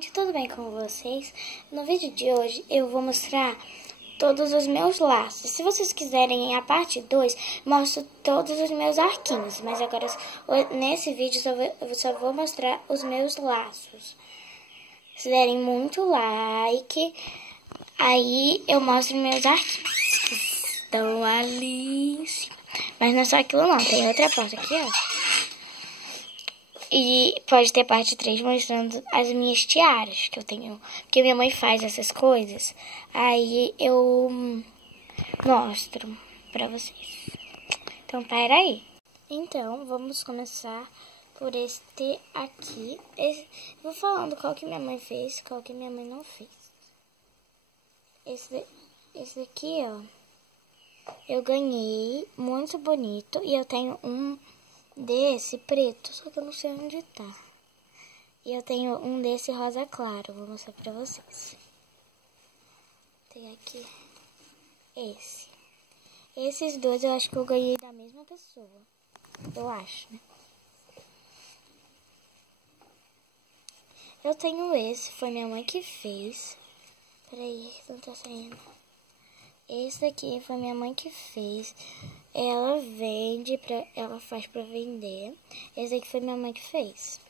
Gente, tudo bem com vocês? No vídeo de hoje eu vou mostrar todos os meus laços. Se vocês quiserem a parte 2, mostro todos os meus arquinhos. Mas agora, nesse vídeo, eu só vou mostrar os meus laços. Se derem muito like, aí eu mostro meus arquinhos. Que estão ali em cima. Mas não é só aquilo não, tem outra parte aqui, ó. E pode ter parte 3 mostrando as minhas tiaras que eu tenho. Porque minha mãe faz essas coisas. Aí eu mostro pra vocês. Então, pera aí. Então, vamos começar por este aqui. Vou falando qual que minha mãe fez, qual que minha mãe não fez. Esse daqui, ó. Eu ganhei, muito bonito. E eu tenho um desse preto, só que eu não sei onde tá. E eu tenho um desse rosa claro, vou mostrar pra vocês. Tem aqui esse. Esses dois eu acho que eu ganhei da mesma pessoa. Eu acho, né? Eu tenho esse, foi minha mãe que fez. Peraí, que não tá saindo. Esse daqui foi minha mãe que fez. Ela vende, ela faz pra vender. Esse aqui foi minha mãe que fez.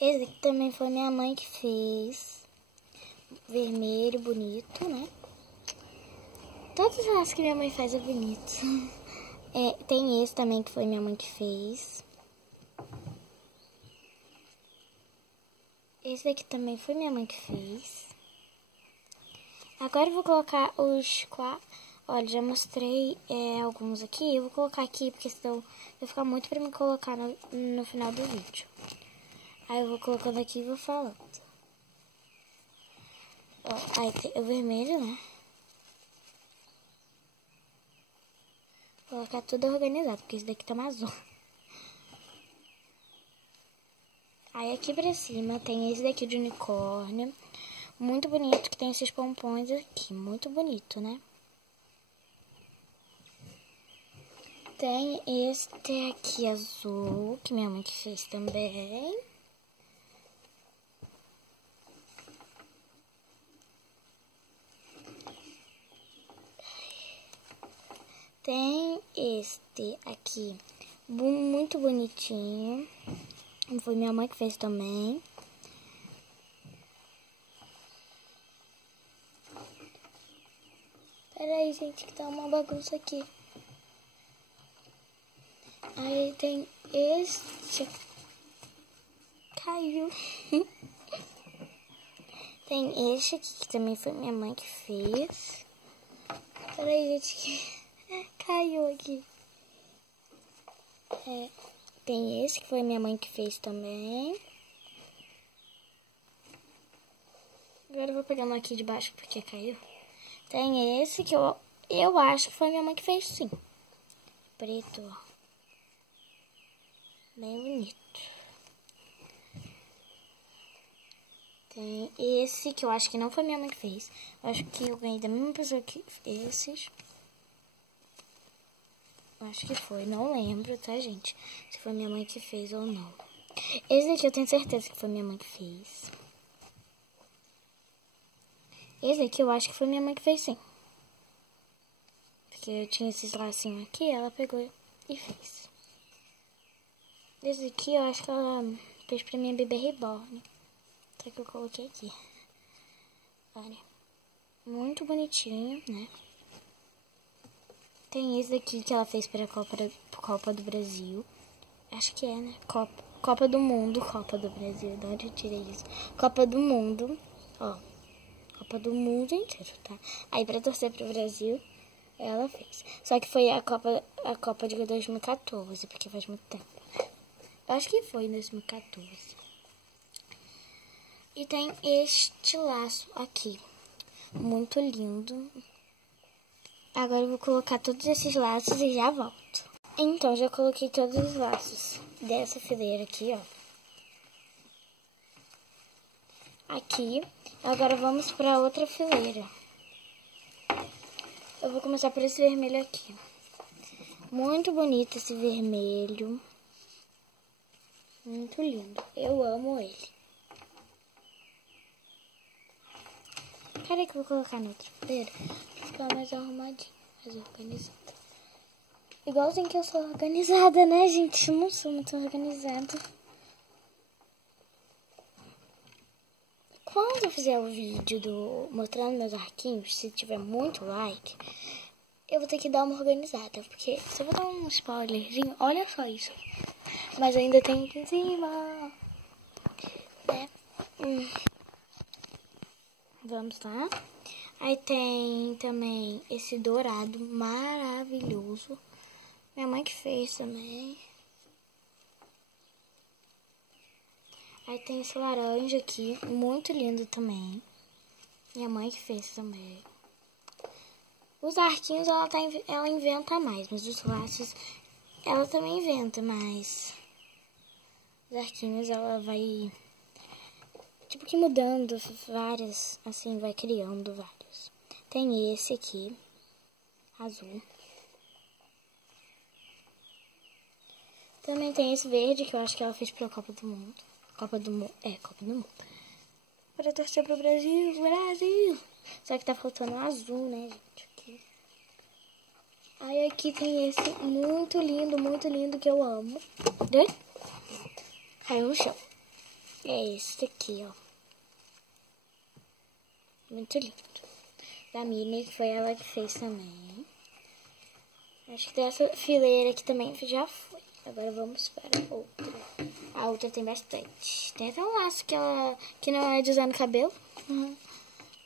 Esse aqui também foi minha mãe que fez. Vermelho, bonito, né? Todos os laços que minha mãe faz é bonito. Tem esse também que foi minha mãe que fez. Esse daqui também foi minha mãe que fez. Agora eu vou colocar os quatro. Olha, já mostrei alguns aqui. Eu vou colocar aqui, porque senão vai ficar muito pra me colocar no final do vídeo. Aí eu vou colocando aqui e vou falando. Ó, aí tem o vermelho, né? Vou colocar tudo organizado, porque esse daqui tá mais azul. Aí aqui pra cima tem esse daqui de unicórnio. Muito bonito, que tem esses pompons aqui. Muito bonito, né? Tem este aqui azul, que minha mãe que fez também. Tem este aqui, muito bonitinho. Foi minha mãe que fez também. Peraí, gente, que tá uma bagunça aqui. Aí tem este. Caiu. Tem este aqui, que também foi minha mãe que fez. Peraí, gente, que caiu aqui. Tem esse que foi minha mãe que fez também. Agora eu vou pegando aqui de baixo porque caiu. Tem esse que eu acho que foi minha mãe que fez, sim. Preto, ó. Bem bonito. Tem esse que eu acho que não foi minha mãe que fez. Eu acho que eu ganhei da mesma pessoa que esses. Eu acho que foi, não lembro, tá, gente? Se foi minha mãe que fez ou não. Esse daqui eu tenho certeza que foi minha mãe que fez. Esse aqui eu acho que foi minha mãe que fez, sim. Porque eu tinha esses lacinhos aqui, ela pegou e fez. Esse aqui eu acho que ela fez pra minha bebê reborn. Que é que eu coloquei aqui. Olha. Muito bonitinho, né? Tem esse aqui que ela fez pra Copa do Brasil. Acho que é, né? Copa do Mundo. Copa do Brasil. De onde eu tirei isso? Copa do Mundo. Ó. Copa do mundo inteiro, tá? Aí pra torcer pro Brasil, ela fez. Só que foi a Copa de 2014, porque faz muito tempo, né? Eu acho que foi em 2014. E tem este laço aqui. Muito lindo. Agora eu vou colocar todos esses laços e já volto. Então, já coloquei todos os laços dessa fileira aqui, ó. Aqui. Agora vamos para outra fileira. Eu vou começar por esse vermelho aqui. Muito bonito esse vermelho. Muito lindo. Eu amo ele. Cadê que eu vou colocar no outro fileiro? Pra ficar mais arrumadinho, mais organizado. Igualzinho que eu sou organizada, né, gente? Eu não sou muito organizada. Quando eu fizer o vídeo mostrando meus arquivos, se tiver muito like, eu vou ter que dar uma organizada. Porque se eu vou dar um spoilerzinho, olha só isso. Mas ainda tem aqui em cima. Né? Vamos lá. Aí tem também esse dourado maravilhoso. Minha mãe que fez também. Aí tem esse laranja aqui, muito lindo também. Minha mãe que fez também. Os arquinhos ela inventa mais, mas os laços ela também inventa mais. Os arquinhos ela vai tipo que mudando várias, assim, vai criando vários. Tem esse aqui, azul. Também tem esse verde, que eu acho que ela fez pra Copa do Mundo. Copa do Mundo. Para torcer pro Brasil, Brasil! Só que tá faltando azul, né, gente? Aqui. Aí aqui tem esse muito lindo, que eu amo. Caiu no chão. É esse aqui, ó. Muito lindo. Da Minnie, que foi ela que fez também. Acho que dessa fileira aqui também já foi. Agora vamos para a outra. A outra tem bastante. Tem até um laço que não é de usar no cabelo.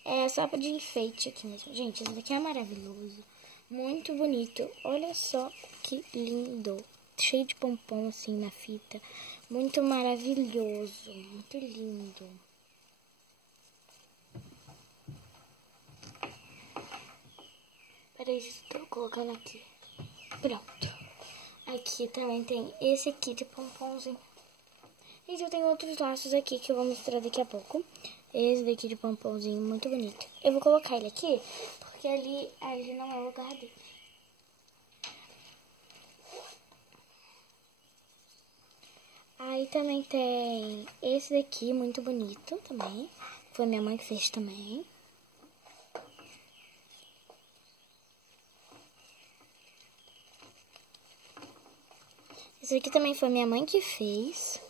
É só de enfeite aqui mesmo. Gente, esse daqui é maravilhoso. Muito bonito. Olha só que lindo. Cheio de pompom assim na fita. Muito maravilhoso. Muito lindo. Peraí, estou colocando aqui. Pronto. Aqui também tem esse aqui de pomponzinho. E eu tenho outros laços aqui que eu vou mostrar daqui a pouco. Esse daqui de pomponzinho, muito bonito. Eu vou colocar ele aqui, porque ali não é o lugar dele. Aí também tem esse daqui, muito bonito também. Foi minha mãe que fez também. Esse aqui também foi minha mãe que fez.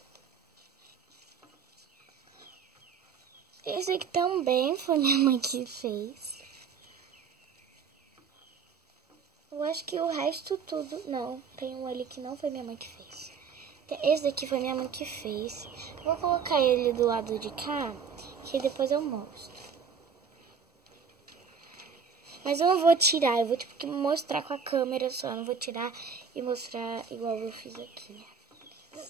Esse aqui também foi minha mãe que fez. Eu acho que o resto tudo... Não, tem um ali que não foi minha mãe que fez. Esse daqui foi minha mãe que fez. Vou colocar ele do lado de cá, que depois eu mostro. Mas eu não vou tirar, eu vou tipo que mostrar com a câmera só. Eu não vou tirar e mostrar igual eu fiz aqui.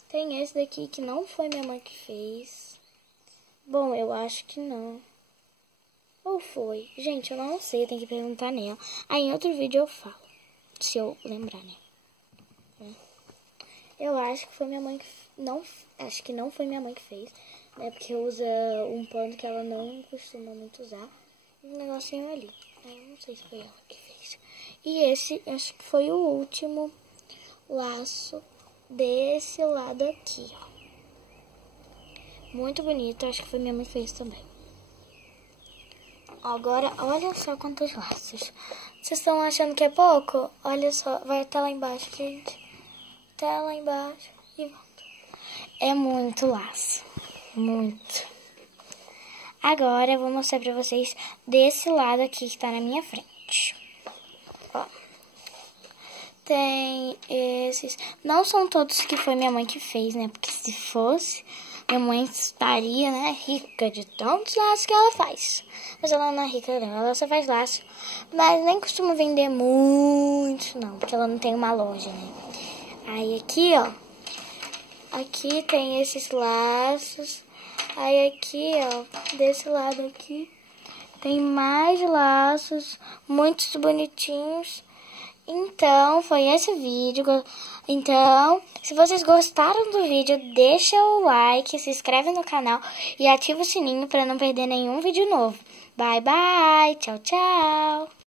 Tem esse daqui que não foi minha mãe que fez. Bom, eu acho que não. Ou foi? Gente, eu não sei, eu tenho que perguntar nela. Aí em outro vídeo eu falo, se eu lembrar, né? Eu acho que foi minha mãe que... Não, acho que não foi minha mãe que fez, né? Porque usa um pano que ela não costuma muito usar. Um negocinho ali. Eu não sei se foi ela que fez. E esse, acho que foi o último laço desse lado aqui, ó. Muito bonito, acho que foi minha mãe que fez também. Agora, olha só quantos laços. Vocês estão achando que é pouco? Olha só, vai até lá embaixo, gente. Até lá embaixo e volta. É muito laço. Muito. Agora eu vou mostrar pra vocês desse lado aqui que tá na minha frente. Ó. Tem esses. Não são todos que foi minha mãe que fez, né? Porque se fosse, minha mãe estaria, né, rica de tantos laços que ela faz. Mas ela não é rica, não. Ela só faz laço. Mas nem costuma vender muito, não. Porque ela não tem uma loja, né? Aí aqui, ó. Aqui tem esses laços. Aí aqui, ó, desse lado aqui, tem mais laços, muitos bonitinhos. Então, foi esse vídeo. Então, se vocês gostaram do vídeo, deixa o like, se inscreve no canal e ativa o sininho para não perder nenhum vídeo novo. Bye, bye. Tchau, tchau.